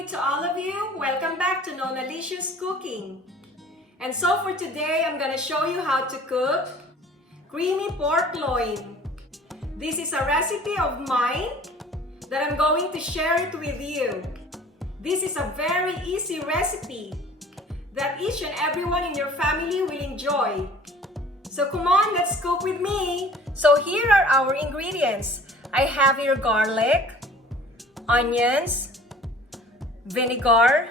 day to all of you. Welcome back to Nonalicious Cooking. And so for today, I'm gonna show you how to cook creamy pork loin. This is a recipe of mine that I'm going to share it with you. This is a very easy recipe that each and everyone in your family will enjoy. So come on, let's cook with me. So here are our ingredients. I have here garlic, onions, vinegar,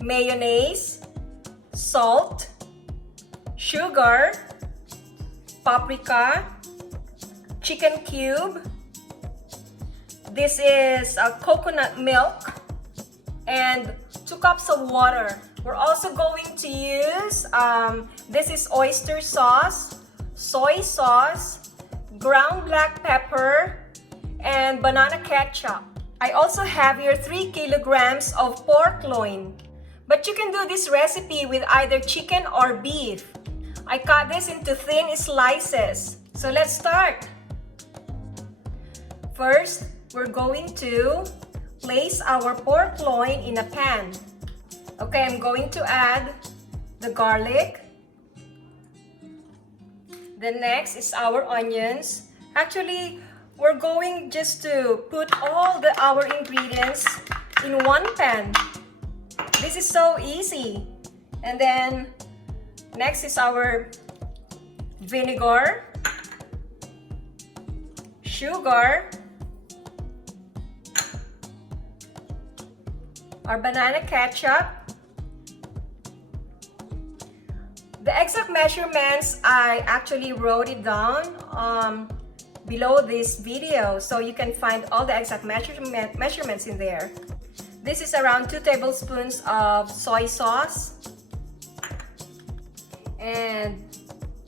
mayonnaise, salt, sugar, paprika, chicken cube. This is coconut milk and 2 cups of water. We're also going to use, this is oyster sauce, soy sauce, ground black pepper, and banana ketchup. I also have here 3 kilograms of pork loin. But you can do this recipe with either chicken or beef. I cut this into thin slices. So let's start. First, we're going to place our pork loin in a pan. Okay, I'm going to add the garlic. The next is our onions. Actually, we're going just to put all our ingredients in one pan. This is so easy. And then next is our vinegar, sugar, our banana ketchup. The exact measurements, I actually wrote it down below this video, so you can find all the exact measurements in there. This is around 2 tablespoons of soy sauce and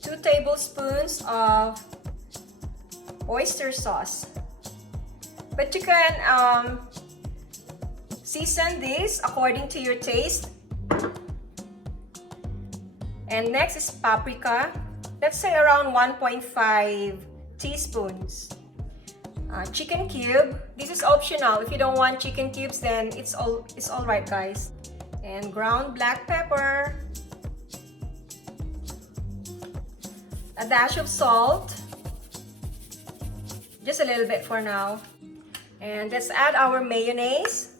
2 tablespoons of oyster sauce. But you can season this according to your taste. And next is paprika. Let's say around 1.5 teaspoons. Chicken cube. This is optional. If you don't want chicken cubes, then it's all right, guys. And ground black pepper. A dash of salt. Just a little bit for now. And let's add our mayonnaise.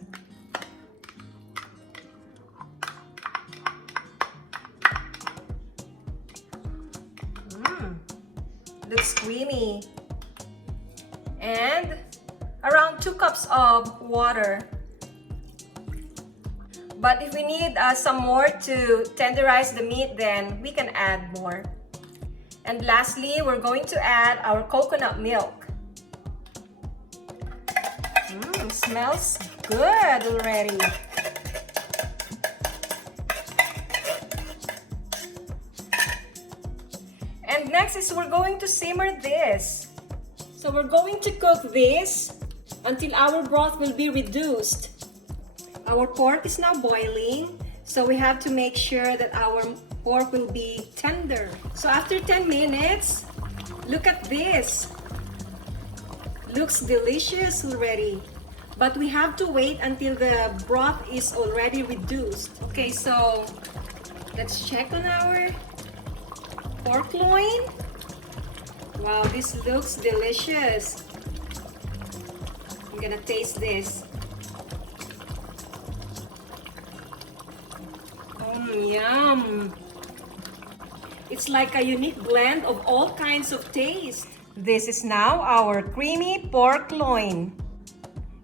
Looks creamy. And around 2 cups of water. But if we need some more to tenderize the meat, then we can add more. And lastly, we're going to add our coconut milk. Smells good already. And next is we're going to simmer this. So we're going to cook this until our broth will be reduced. Our pork is now boiling, so we have to make sure that our pork will be tender. So after 10 minutes, look at this. Looks delicious already. But we have to wait until the broth is already reduced. Okay, so let's check on our pork loin. Wow, this looks delicious. I'm gonna taste this. Yum! It's like a unique blend of all kinds of taste. This is now our creamy pork loin.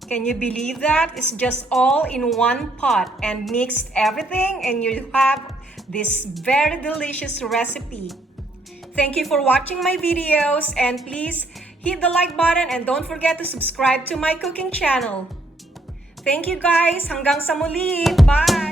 Can you believe that? It's just all in one pot and mixed everything, and you have this very delicious recipe. Thank you for watching my videos, and please hit the like button and don't forget to subscribe to my cooking channel. Thank you guys! Hanggang sa muli! Bye!